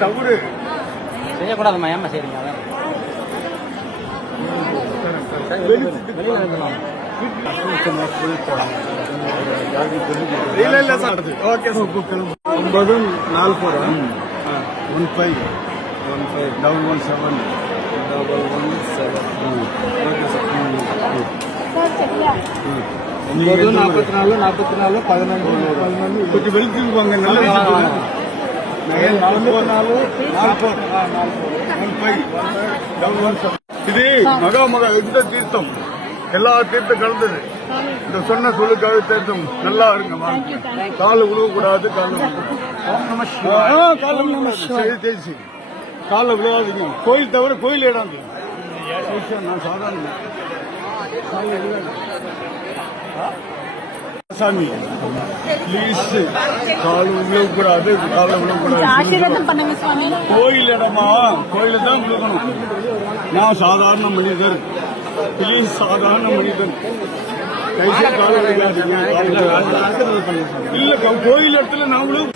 தவறு செய்யக்கூடாதுமா. ஏமா சரிங்க இல்ல சார். Okay sir. 9 4 15 117 44 11 கொஞ்சம் வெளிச்சிருப்பாங்க. இது மகா இந்த தீர்த்தம் எல்லா தீர்த்தம் கலந்தது. இந்த சொன்ன சொல்லுக்காக தீர்த்தம் நல்லா இருங்க. காலை உழுவ கூடாது. காலை விழுவாதீங்க. கோயில் தவிர கோயில் இடம் நான் சாதாரண சாமி ப்ளீஸ் காலை விழக்கூடாது. காலை விழக்கூடாது. கோயில் இடமா கோயில தான் விழுகணும். நான் சாதாரண மனிதர். ப்ளீஸ் சாதாரண மனிதன். கைசி காலை விழுகாதீங்க. இல்ல கோயில் இடத்துல நான்